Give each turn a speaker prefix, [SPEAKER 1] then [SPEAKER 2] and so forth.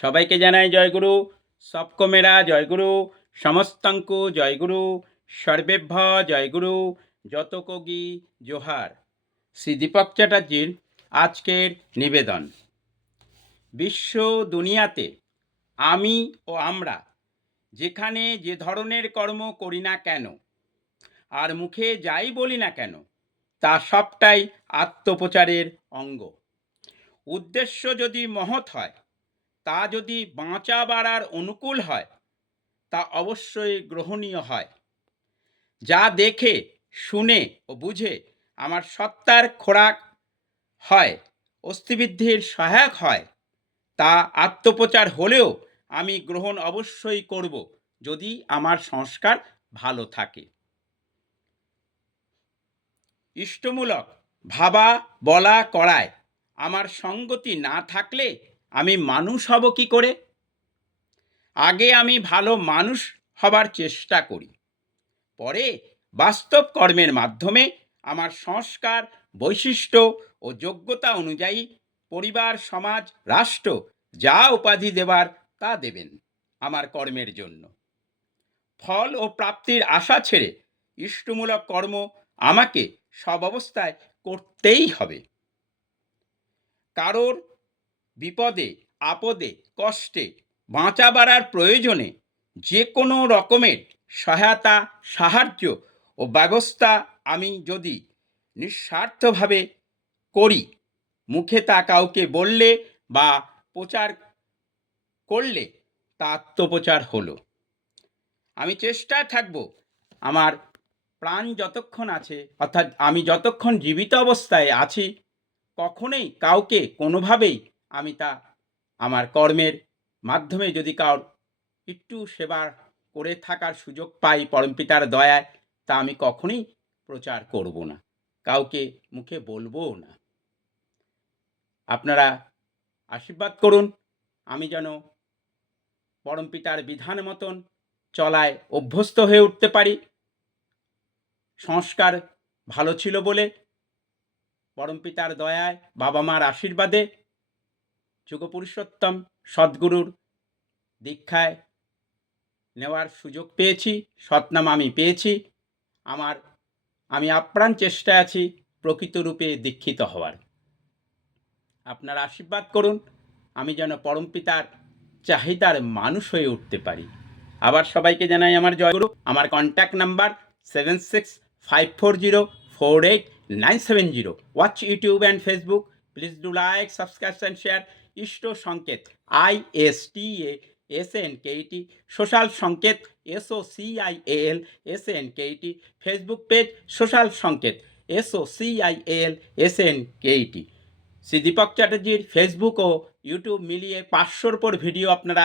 [SPEAKER 1] সবাইকে জানাই জয়গুরু সবকমেরা জয়গুরু সমস্তঙ্কু জয়গুরু সর্বেভ্য জয়গুরু যত কগি জোহার। শ্রী দীপক চ্যাটার্জির আজকের নিবেদন। বিশ্ব দুনিয়াতে আমি ও আমরা যেখানে যে ধরনের কর্ম করি না কেন, আর মুখে যাই বলি না কেন, তা সবটাই আত্মপ্রচারের অঙ্গ। উদ্দেশ্য যদি মহৎ হয় তা যদি বাঁচা বাড়ার অনুকূল হয়, তা অবশ্যই গ্রহণীয় হয়। যা দেখে, শুনে ও বুঝে আমার সত্তার খোরাক হয়, অস্থিবৃদ্ধির সহায়ক হয়, তা আত্মপ্রচার হলেও আমি গ্রহণ অবশ্যই করব যদি আমার সংস্কার ভালো থাকে। ইষ্টমূলক ভাবা বলা করায় আমার সঙ্গতি না থাকলে আমি মানুষ হব কি করে? আগে আমি ভালো মানুষ হবার চেষ্টা করি। পরে বাস্তব কর্মের মাধ্যমে আমার সংস্কার, বৈশিষ্ট্য ও যোগ্যতা অনুযায়ী পরিবার, সমাজ, রাষ্ট্র যা উপাধি দেবার তা দেবেন আমার কর্মের জন্য। ফল ও প্রাপ্তির আশা ছেড়ে ইষ্টমূলক কর্ম আমাকে সব অবস্থায় করতেই হবে। কারোর বিপদে, আপদে, কষ্টে বাঁচা বাড়ার প্রয়োজনে যে কোনো রকমের সহায়তা, সাহায্য ও ব্যবস্থা আমি যদি নিঃস্বার্থভাবে করি, মুখে তা কাউকে বললে বা প্রচার করলে তা আত্মপ্রচার হলো। আমি চেষ্টায় থাকব আমার প্রাণ যতক্ষণ আছে, অর্থাৎ আমি যতক্ষণ জীবিত অবস্থায় আছি, কখনোই কাউকে কোনোভাবেই আমি তা আমার কর্মের মাধ্যমে যদি কার একটু সেবা করে থাকার সুযোগ পাই পরমপিতার দয়ায়, তা আমি কখনোই প্রচার করব না, কাউকে মুখে বলবও না। আপনারা আশীর্বাদ করুন, আমি যেন পরমপিতার বিধান মতন চলায় অভ্যস্ত হয়ে উঠতে পারি। সংস্কার ভালো ছিল বলে পরমপিতার দয়ায় বাবা মার আশীর্বাদে যুগপুরুষোত্তম সদ্গুরুর দীক্ষায় নেওয়ার সুযোগ পেয়েছি, সৎনাম আমি পেয়েছি। আমার, আমি আপ্রাণ চেষ্টায় আছি প্রকৃত রূপে দীক্ষিত হওয়ার। আপনারা আশীর্বাদ করুন, আমি যেন পরমপিতার চাহিদার মানুষ হয়ে উঠতে পারি। আবার সবাইকে জানাই আমার জয়গুরু আমার contact number seven six five four zero four eight nine seven zero watch YouTube and Facebook please do like subscribe and share ইষ্ট সংকেত। I S T A, S N KT social সংকেত, S O C I L, S N KT Facebook page, social সংকেত, S O C I L, S N KT Shri Deepak চ্যাটার্জির Facebook ও YouTube মিলিয়ে পাঁচশোর পর video আপনারা